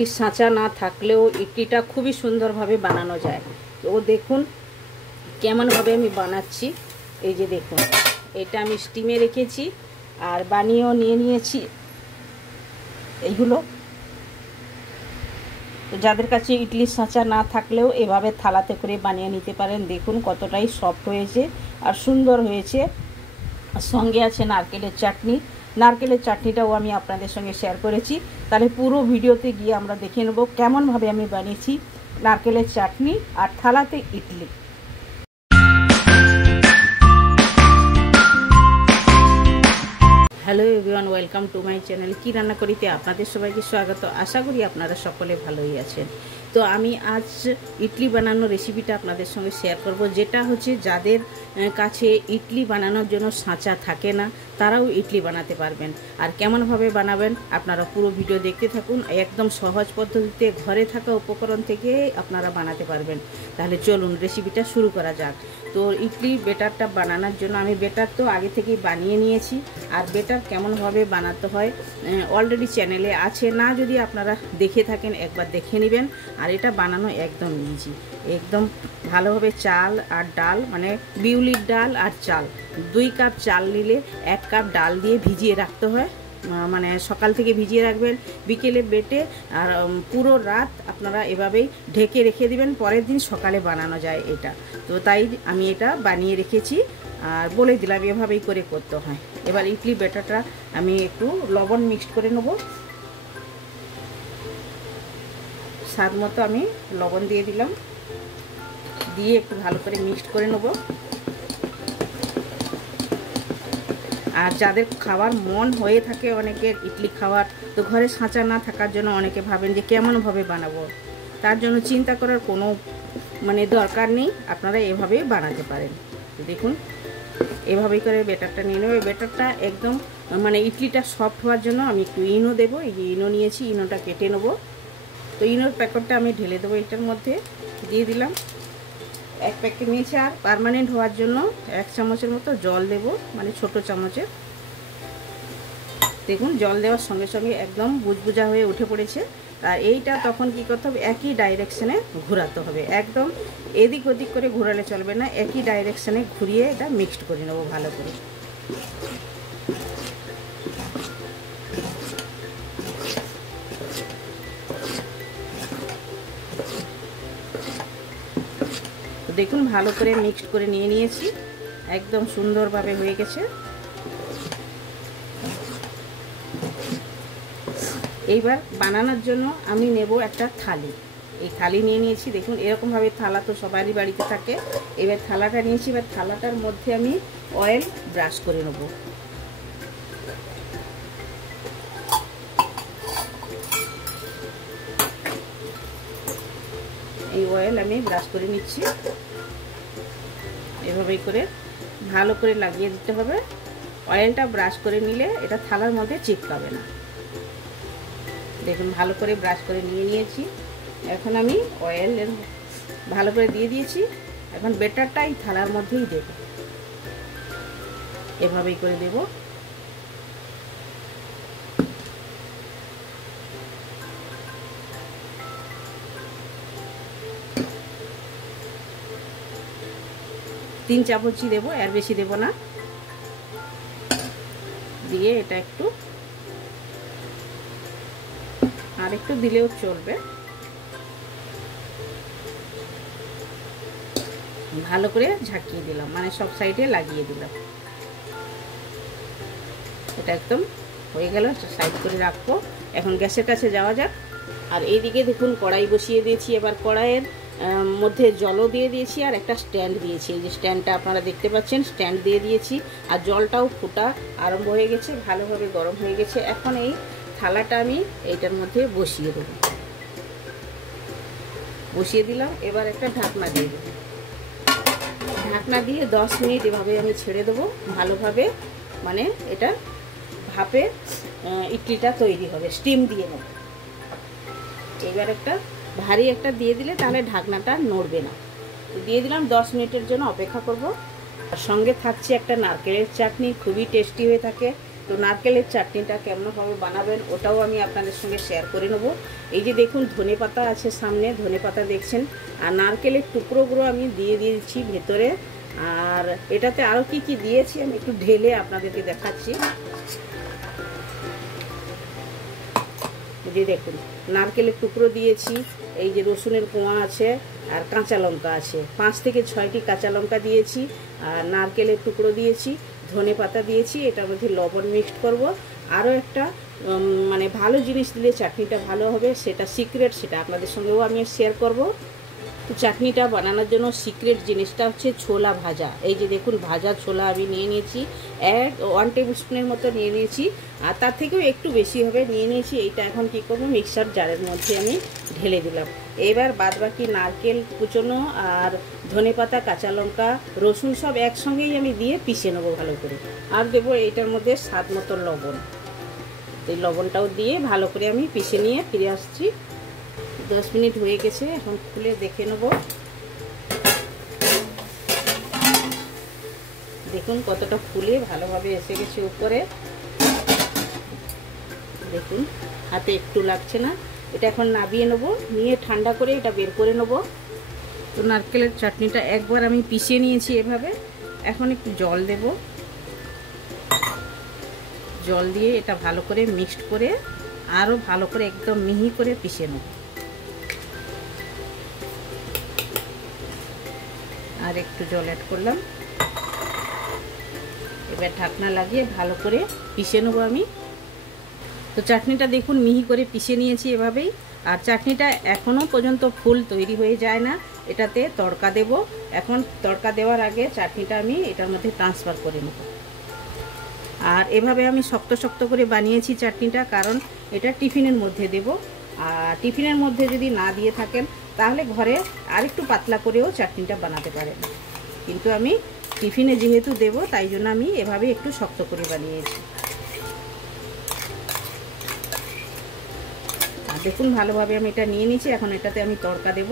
সাঁচা না থাকলেও ইডলিটা খুবই সুন্দরভাবে বানানো যায়। তো দেখুন কেমনভাবে আমি বানাচ্ছি। এই যে দেখুন, এটা আমি স্টিমে রেখেছি আর বানিয়েও নিয়ে নিয়েছি এইগুলো। তো যাদের কাছে ইডলির সাঁচা না থাকলেও এভাবে থালাতে করে বানিয়ে নিতে পারেন। দেখুন কতটাই সফট হয়েছে আর সুন্দর হয়েছে। সঙ্গে আছে নারকেলের চাটনি। নারকেলের চাটনিটাও আমি আপনাদের সঙ্গে শেয়ার করেছি। তাহলে পুরো ভিডিওতে গিয়ে আমরা দেখে নেব কেমনভাবে আমি বানিয়েছি নারকেলের চাটনি আর থালাতে idli. Hello everyone, welcome to my channel. কি রান্না করিতে আপনাদের সবাইকে স্বাগত। আশা করি আপনারা সকলে ভালোই আছেন। তো আমি আজ ইডলি বানানোর রেসিপিটা আপনাদের সঙ্গে শেয়ার করব, যেটা হচ্ছে যাদের কাছে ইডলি বানানোর জন্য সাঁচা থাকে না তারাও ইডলি বানাতে পারবেন। আর কেমনভাবে বানাবেন আপনারা পুরো ভিডিও দেখতে থাকুন। একদম সহজ পদ্ধতিতে ঘরে থাকা উপকরণ থেকে আপনারা বানাতে পারবেন। তাহলে চলুন রেসিপিটা শুরু করা যাক। তো ইডলি বেটারটা বানানোর জন্য আমি বেটার তো আগে থেকেই বানিয়ে নিয়েছি। আর বেটার কেমনভাবে বানাতে হয় অলরেডি চ্যানেলে আছে, না যদি আপনারা দেখে থাকেন একবার দেখে নেবেন। আর এটা বানানো একদম ইজি। একদম ভালোভাবে চাল আর ডাল, মানে বিউলির ডাল আর চাল, 2 কাপ চাল নিলে 1 কাপ ডাল দিয়ে ভিজিয়ে রাখতে হয়। মানে সকাল থেকে ভিজিয়ে রাখবেন, বিকেলে বেটে আর পুরো রাত আপনারা এভাবেই ঢেকে রেখে দিবেন। পরের দিন সকালে বানানো যায় এটা। তো তাই আমি এটা বানিয়ে রেখেছি আর বলে দিলাম এভাবেই করে করতে হয়। এবার ইডলি ব্যাটারটা আমি একটু লবণ মিক্সড করে নেব। স্বাদ মতো আমি লবণ দিয়ে দিলাম, দিয়ে একটু ভালো করে মিক্সড করে নেব। আর যাদের খাওয়ার মন হয়ে থাকে অনেকের ইডলি খাওয়ার, তো ঘরে সাঁচা না থাকার জন্য অনেকে ভাবেন যে কেমনভাবে বানাবো, তার জন্য চিন্তা করার কোনো দরকার নেই। আপনারা এভাবেই বানাতে পারেন। তো দেখুন এভাবেই করে বেটারটা নিয়ে নেব। বেটারটা একদম ইডলিটা সফট হওয়ার জন্য আমি একটু ইনো দেবো। এই যে ইনো নিয়েছি, ইনোটা কেটে নেব। তো ইনোর প্যাকেটটা আমি ঢেলে দেবো এটার মধ্যে, দিয়ে দিলাম 1 প্যাকেট নিয়েছি। আর পার্মানেন্ট হওয়ার জন্য 1 চামচের মতো জল দেব, ছোট চামচের। দেখুন জল দেওয়ার সঙ্গে সঙ্গে একদম বুজবুজা হয়ে উঠে পড়েছে। আর এইটা তখন কি করতে হবে, একই ডাইরেকশানে ঘোরাতে হবে। একদম এদিক ওদিক করে ঘোরালে চলবে না, একই ডাইরেকশানে ঘুরিয়ে এটা মিক্সড করে নেবো ভালো করে। দেখুন ভালো করে মিক্সড করে নিয়ে নিয়েছি, একদম সুন্দরভাবে হয়ে গেছে। এইবার বানানোর জন্য আমি নেব একটা থালি। এই থালি নিয়ে নিয়েছি। দেখুন এরকমভাবে থালা তো সবারই বাড়িতে থাকে। এবার থালাটা নিয়েছি, এবার থালাটার মধ্যে আমি অয়েল ব্রাশ করে নেব। এই অয়েল আমি ব্রাশ করে নিচ্ছি। এভাবেই করে ভালো করে লাগিয়ে দিতে হবে। অয়েলটা ব্রাশ করে নিলে এটা থালার মধ্যে চিপকাবে না। দেখুন ভালো করে ব্রাশ করে নিয়ে নিয়েছি। এখন আমি অয়েল ভালো করে দিয়ে দিয়েছি। এখন বেটারটা এই থালার মধ্যেই দেব, এভাবেই করে দেব। তিন চামচই দেবো, এর বেশি দেব না। দিয়ে এটা একটু আর একটু দিলেও চলবে। ভালো করে ঝাঁকিয়ে দিলাম, সব সাইডে লাগিয়ে দিলাম। এটা একদম হয়ে গেল, সাইড করে রাখবো। এখন গ্যাসের কাছে যাওয়া যাক। আর এইদিকে দেখুন কড়াই বসিয়ে দিয়েছি। এবার কড়াইয়ের মধ্যে জলও দিয়ে দিয়েছি আর একটা স্ট্যান্ড দিয়েছি। এই যে স্ট্যান্ডটা আপনারা দেখতে পাচ্ছেন, স্ট্যান্ড দিয়ে দিয়েছি। আর জলটাও ফোটা আরম্ভ হয়ে গেছে, ভালোভাবে গরম হয়ে গেছে। এখন এই থালাটা আমি এইটার মধ্যে বসিয়ে দেব। বসিয়ে দিলাম। এবার একটা ঢাকনা দিয়ে দেবো। ঢাকনা দিয়ে 10 মিনিট এভাবে আমি ছেড়ে দেবো। ভালোভাবে এটা ভাপে ইডলিটা তৈরি হবে। স্টিম দিয়ে নেব। এবার একটা ভারী একটা দিয়ে দিলে তাহলে ঢাকনাটা নড়বে না। দিয়ে দিলাম, 10 মিনিটের জন্য অপেক্ষা করব। আর সঙ্গে থাকছে একটা নারকেলের চাটনি, খুবই টেস্টি হয়ে থাকে। তো নারকেলের চাটনিটা কেমনভাবে বানাবেন ওটাও আমি আপনাদের সঙ্গে শেয়ার করে নেব। এই যে দেখুন ধনেপাতা আছে সামনে, ধনেপাতা দেখছেন, আর নারকেলের টুকরোগুলো আমি দিয়ে দিয়েছি ভেতরে। আর এটাতে আরও কি কি দিয়েছি আমি একটু ঢেলে আপনাদেরকে দেখাচ্ছি। যে দেখুন নারকেলের টুকরো দিয়েছি, এই যে রসুনের কোয়া আছে, আর কাঁচা লঙ্কা আছে, 5 থেকে 6টি কাঁচা লঙ্কা দিয়েছি, আর নারকেলের টুকরো দিয়েছি, ধনেপাতা দিয়েছি। এটার মধ্যে লবণ মিক্সড করব। আরও একটা মানে ভালো জিনিস দিলে চাটনিটা ভালো হবে, সেটা সিক্রেট, সেটা আপনাদের সঙ্গেও আমি শেয়ার করব। তো চাটনিটা বানানোর জন্য সিক্রেট জিনিসটা হচ্ছে ছোলা ভাজা। এই যে দেখুন ভাজা ছোলা আমি নিয়ে নিয়েছি, 1 টেবিল স্পুনের মতো নিয়ে নিয়েছি, আর তার থেকেও একটু বেশি হবে নিয়ে নিয়েছি। এইটা এখন কী করবো, মিক্সার জারের মধ্যে আমি ঢেলে দিলাম। এবার বাদবাকি নারকেল কুচোনো আর ধনেপাতা, কাঁচা লঙ্কা, রসুন সব একসঙ্গেই আমি দিয়ে পিষে নেবো ভালো করে। আর দেবো এইটার মধ্যে স্বাদ মতো লবণ। এই লবণটাও দিয়ে ভালো করে আমি পিষে নিয়ে ফিরে আসছি। 10 মিনিট হয়ে গেছে, এখন খুলে দেখে নেব। দেখুন কতটা ফুলে ভালোভাবে এসে গেছে উপরে, দেখুন হাতে একটু লাগছে না। এটা এখন নাবিয়ে নেব, নিয়ে ঠান্ডা করে এটা বের করে নেব। তো নারকেলের চাটনিটা একবার আমি পিষে নিয়েছি এভাবে। এখন একটু জল দেব, জল দিয়ে এটা ভালো করে মিক্সড করে আরও ভালো করে একদম মিহি করে পিষে নেব। আর একটু জল অ্যাড করলাম। এবার ঢাকনা লাগিয়ে ভালো করে পিষে নেবো আমি। তো চাটনিটা দেখুন মিহি করে পিষে নিয়েছি এভাবেই। আর চাটনিটা এখনও পর্যন্ত ফুল তৈরি হয়ে যায় না, এটাতে তড়কা দেব। এখন তড়কা দেওয়ার আগে চাটনিটা আমি এটার মধ্যে ট্রান্সফার করে নেব। আর এভাবে আমি শক্ত শক্ত করে বানিয়েছি চাটনিটা, কারণ এটা টিফিনের মধ্যে দেব। আর টিফিনের মধ্যে যদি না দিয়ে থাকেন তাহলে ঘরে আরেকটু পাতলা করেও চাটনিটা বানাতে পারেন, কিন্তু আমি টিফিনে যেহেতু দেব তাই জন্য আমি এভাবে একটু শক্ত করে বানিয়েছি। আর দেখুন ভালোভাবে আমি এটা নিয়ে নিয়েছি। এখন এটাতে আমি তড়কা দেব।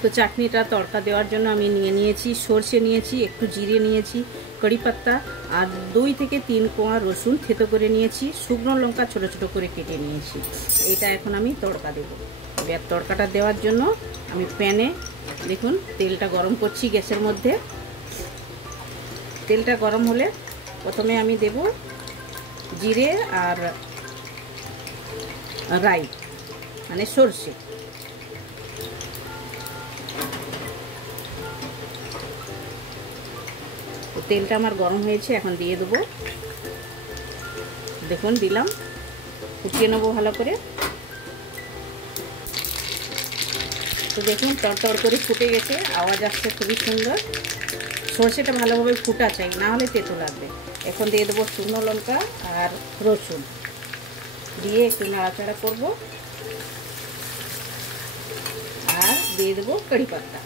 তো চাটনিটা তড়কা দেওয়ার জন্য আমি নিয়ে নিয়েছি সর্ষে নিয়েছি, একটু জিরে নিয়েছি, কারি পাতা, আর 2 থেকে 3 কোয়া রসুন থেতো করে নিয়েছি, শুকনো লঙ্কা ছোট ছোট করে কেটে নিয়েছি। এটা এখন আমি তড়কা দেব। এবার তড়কাটা দেওয়ার জন্য আমি প্যানে দেখুন তেলটা গরম করছি গ্যাসের মধ্যে। তেলটা গরম হলে প্রথমে আমি দেব জিরে আর রাই মানে সর্ষে। তেলটা আমার গরম হয়েছে, এখন দিয়ে দেবো। দেখুন দিলাম, ফুটিয়ে নেবো ভালো করে। তো দেখুন তড়তড় করে ফুটে গেছে, আওয়াজ আসছে খুবই সুন্দর। সর্ষেটা ভালোভাবে ফুটা চাই, না হলে তেতো লাগবে। এখন দিয়ে দেবো শুকনো লঙ্কা আর রসুন, দিয়ে একটু নাড়াচাড়া করব। আর দিয়ে দেবো কারি পাতা।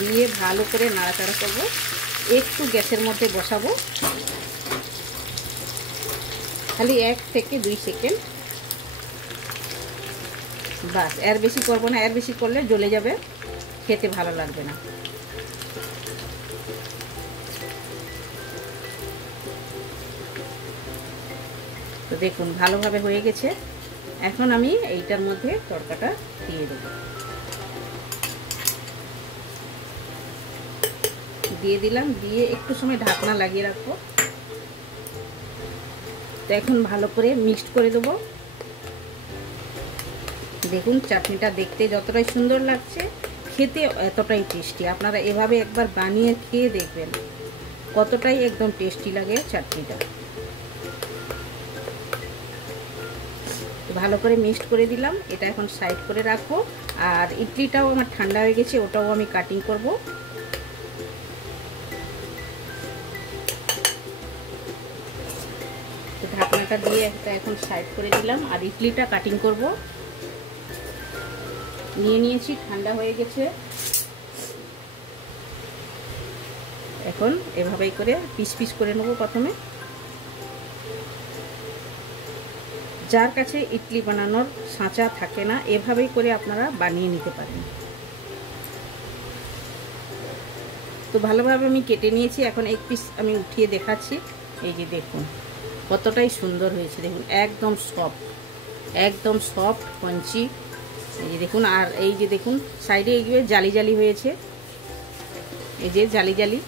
দিয়ে ভালো করে নাড়াচাড়া করব। একটু গ্যাসের মধ্যে বসাবো, খালি 1 থেকে 2 সেকেন্ড, বাস। এর বেশি করবো না, এর বেশি করলে জ্বলে যাবে, খেতে ভালো লাগবে না। তো দেখুন ভালোভাবে হয়ে গেছে। এখন আমি এইটার মধ্যে তড়কাটা দিয়ে দেবো। দিয়ে দিলাম, দিয়ে একটু সময় ঢাকনা লাগিয়ে রাখবো। তো এখন ভালো করে মিক্সড করে দেবো। দেখুন চাটনিটা দেখতে যতটাই সুন্দর লাগছে, খেতে এতটাই টেস্টি। আপনারা এভাবে একবার বানিয়ে খেয়ে দেখবেন কতটাই একদম টেস্টি লাগে চাটনিটা। ভালো করে মিক্সড করে দিলাম, এটা এখন সাইড করে রাখবো। আর ইডলিটাও আমার ঠান্ডা হয়ে গেছে, ওটাও আমি কাটিং করব। ঢাকনাটা দিয়ে একটা এখন সাইড করে দিলাম, আর ইডলিটা কাটিং করব। নিয়ে নিয়েছি, ঠান্ডা হয়ে গেছে। এখন এভাবেই করে পিস পিস করে নেব। প্রথমে যার কাছে ইডলি বানানোর সাঁচা থাকে না, এভাবেই করে আপনারা বানিয়ে নিতে পারেন। তো ভালোভাবে আমি কেটে নিয়েছি। এখন এক পিস আমি উঠিয়ে দেখাচ্ছি। এই যে দেখুন কতটাই সুন্দর হয়েছে, দেখুন একদম সফট ক্রাঞ্চি। এই যে দেখুন, আর এই যে দেখুন সাইডে এইগুলো জালি জালি হয়েছে, এই যে জালি জালি,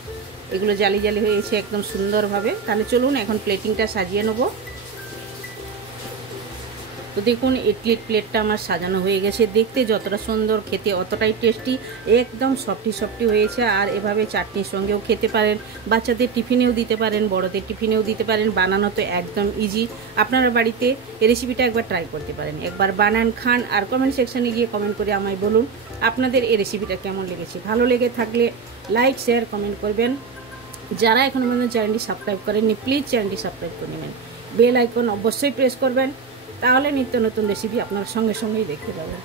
এগুলো জালি জালি হয়েছে একদম সুন্দরভাবে। তাহলে চলুন এখন প্লেটিংটা সাজিয়ে নেব। তো দেখুন ইডলির প্লেটটা আমার সাজানো হয়ে গেছে, দেখতে যতটা সুন্দর খেতে অতটাই টেস্টি, একদম সফটি হয়েছে। আর এভাবে চাটনির সঙ্গেও খেতে পারেন, বাচ্চাদের টিফিনেও দিতে পারেন, বড়দের টিফিনেও দিতে পারেন। বানানো তো একদম ইজি, আপনারা বাড়িতে এই রেসিপিটা একবার ট্রাই করতে পারেন। একবার বানান, খান, আর কমেন্ট সেকশানে গিয়ে কমেন্ট করে আমায় বলুন আপনাদের এই রেসিপিটা কেমন লেগেছে। ভালো লেগে থাকলে লাইক, শেয়ার, কমেন্ট করবেন। যারা এখনো পর্যন্ত চ্যানেলটি সাবস্ক্রাইব করেননি প্লিজ চ্যানেলটি সাবস্ক্রাইব করে নেবেন। বেল আইকন অবশ্যই প্রেস করবেন, তাহলে নিত্য নতুন রেসিপি আপনার সঙ্গেই দেখতে পাবেন।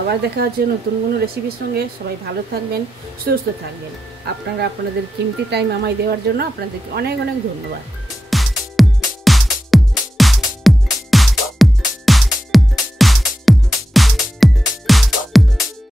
আবার দেখা হচ্ছে নতুন কোনো রেসিপির সঙ্গে। সবাই ভালো থাকবেন, সুস্থ থাকবেন। আপনারা আপনাদের কিমতি টাইম আমায় দেওয়ার জন্য আপনাদেরকে অনেক অনেক ধন্যবাদ।